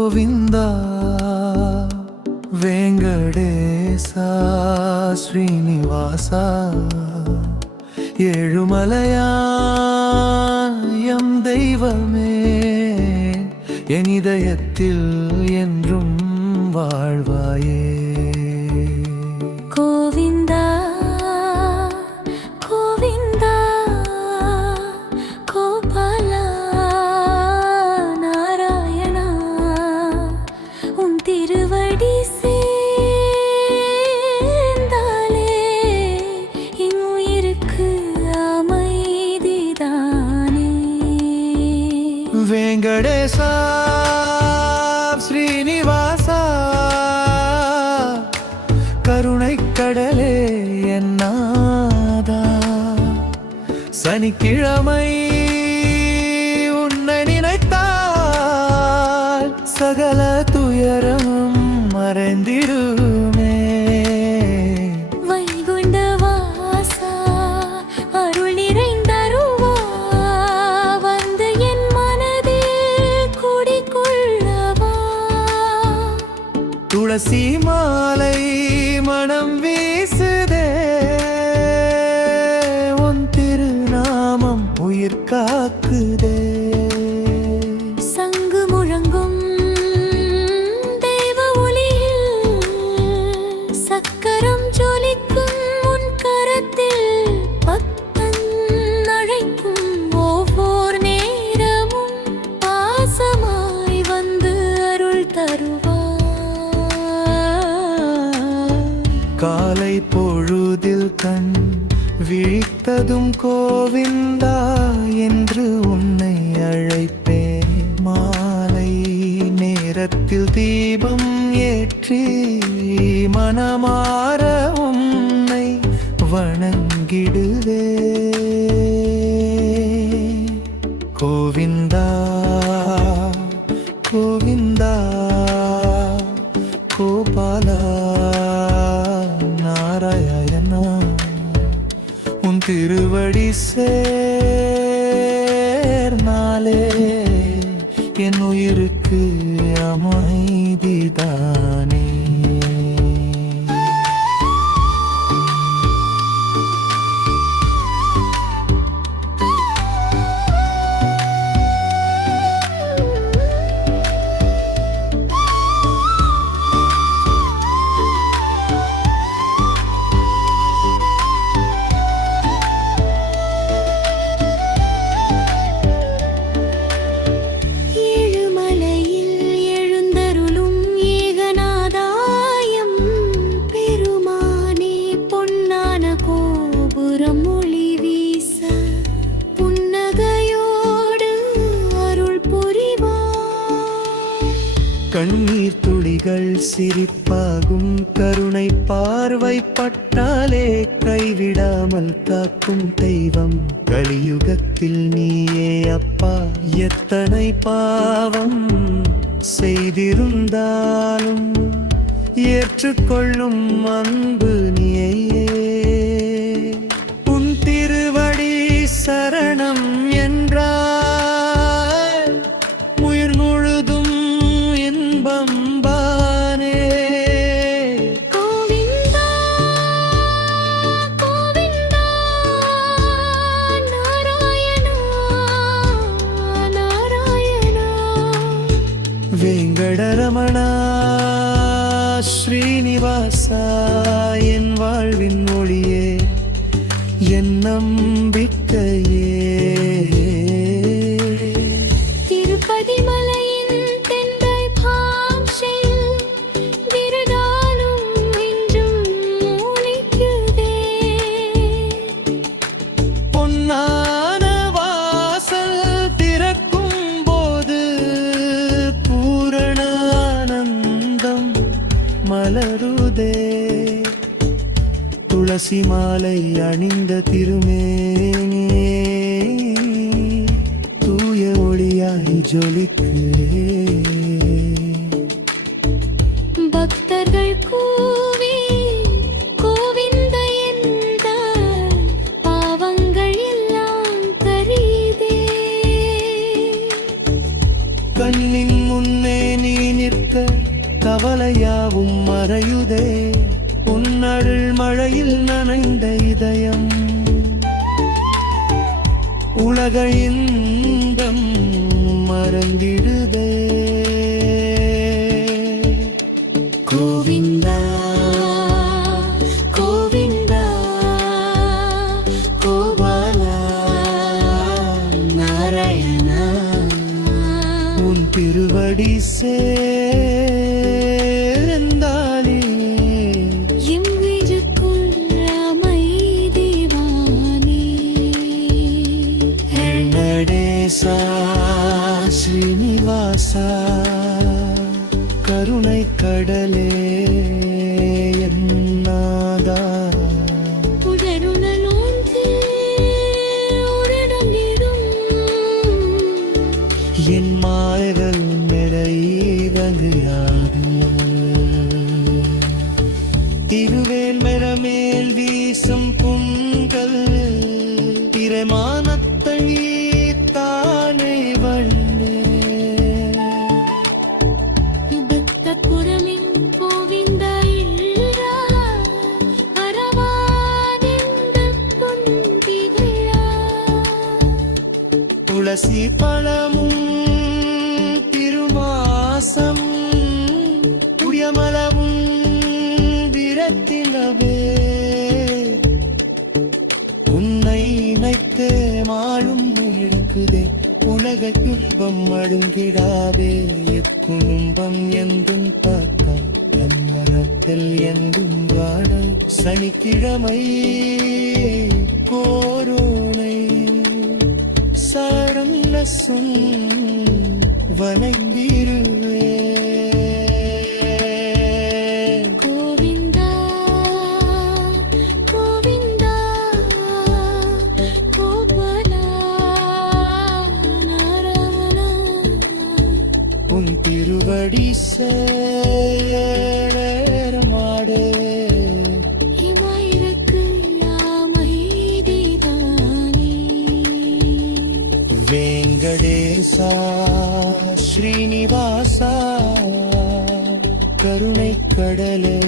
கோவிந்தா வெங்கடேசா ஸ்ரீனிவாசா ஏழுமலையாம் தெய்வமே என் இதயத்தில் என்றும் வாழ்வாயே. கோவிந்தா கோவிந்தா கோபாலா நாராயணா உன் திருவடி சேர்ந்தாலே என் உயிருக்கு அமைதிதானே. வெங்கடேசா ஸ்ரீனிவாசா கருணை கடலே என்னாதா சனிக்கிழமை உன்னை நினைத்தால் சகல துயரம் மறைந்திடுமே. வைகுண்ட வாசா அருள் நிறைந்தருவா வந்து என் மனதில் குடிகொள்ளவா. துளசி மாலை மனம் வீசுதே உன் திருநாமம் உயிர் காக்குதே. சங்கு முழங்கும் தெய்வ ஒளியில் சக்கரம் ஜொலிக்கும் உன் கரத்தில் பக்தன் அழைக்கும் ஒவ்வொரு நேரமும் பாசமாய் வந்து அருள் தருவார். காலை பொழுதில் கண் விழித்ததும் கோவிந்தா என்று உன்னை அழைப்பேன். மாலை நேரத்தில் தீபம் ஏற்றி மனமார உன்னை வணங்கிடுவே. கோவிந்தா கோவிந்தா கோபாலா நாராயணா உன் திருவடி சேர்னாலே என் உயிருக்கு அமைதிதானே. கண்ணீர் துளிகள் சிரிப்பாகும் கருணை பார்வை பட்டாலே கைவிடாமல் காக்கும் தெய்வம் கலியுகத்தில் நீயே அப்பா. எத்தனை பாவம் செய்திருந்தாலும் ஏற்றுக்கொள்ளும் அன்பு நீயே. உன் திருவடி சரணம் என்றால் உயிர் முழுதும் இன்பம் பானே. கோவிந்தா கோவிந்தா நாராயணா நாராயணா. வெங்கடரமணா ஸ்ரீனிவாசா என் வாழ்வின் மொழியே என் நம்பிக்கையே. திருப்பதி மலையின் தென்றை பாம்சையில் விருதாலும் என்றும் ஒலிக்குதே. பொன்னான வாசல் திறக்கும் போது பூரணானந்தம் மலருதே. துளசி மாலை அணிந்த திருமேனியே தூய ஒளியாய் ஜொலிக்குதே. பக்தர்கள் கூவி கோவிந்த என்ற பாவங்கள் எல்லாம் கரிதே. கண்ணின் முன்னே நீ கவலையாவும் மறையுதே உன்னருள் மழையில் நனைந்த இதயம் உலக இன்பம் மறந்திடுதே கோவிந்தா கோவிந்தா கோபாலா நாராயணா உன் திருவடி சேர்ந்தாலே எம் வீட்டுக்குள் அமைதி வாணி நடேசா ஸ்ரீனிவாசா கருணை கடலே என்னாதா என் மாயகள் நிறைவங்கையாது திருவேல் மரமேல் வீசும் புண்கள் திரைமானத்தை தானே வண்ணே பக்தபுரமின் கோவிந்தா இல்லா அரவானந்த பொன்திவிழா துளசி பழமும் திருமாசம் புயமலமும் விரத்திலவே உன்னை நினைத்து மாளும் இருக்குதே உலக துன்பம் அழுங்கிடாவே குடும்பம் எந்தும் பார்த்தால் மனத்தில் எந்தும் வாழ சனிக்கிழமை கோரோனை சரண சொன் வணங்கிருவே கோவிந்தா கோவிந்தா கோபாலா நாராயணா உன் திருவடி சேரமாடே இமாயிருக்கு அமைதிதானே வெங்கடேசா ஸ்ரீனிவாசா கருணை கடலே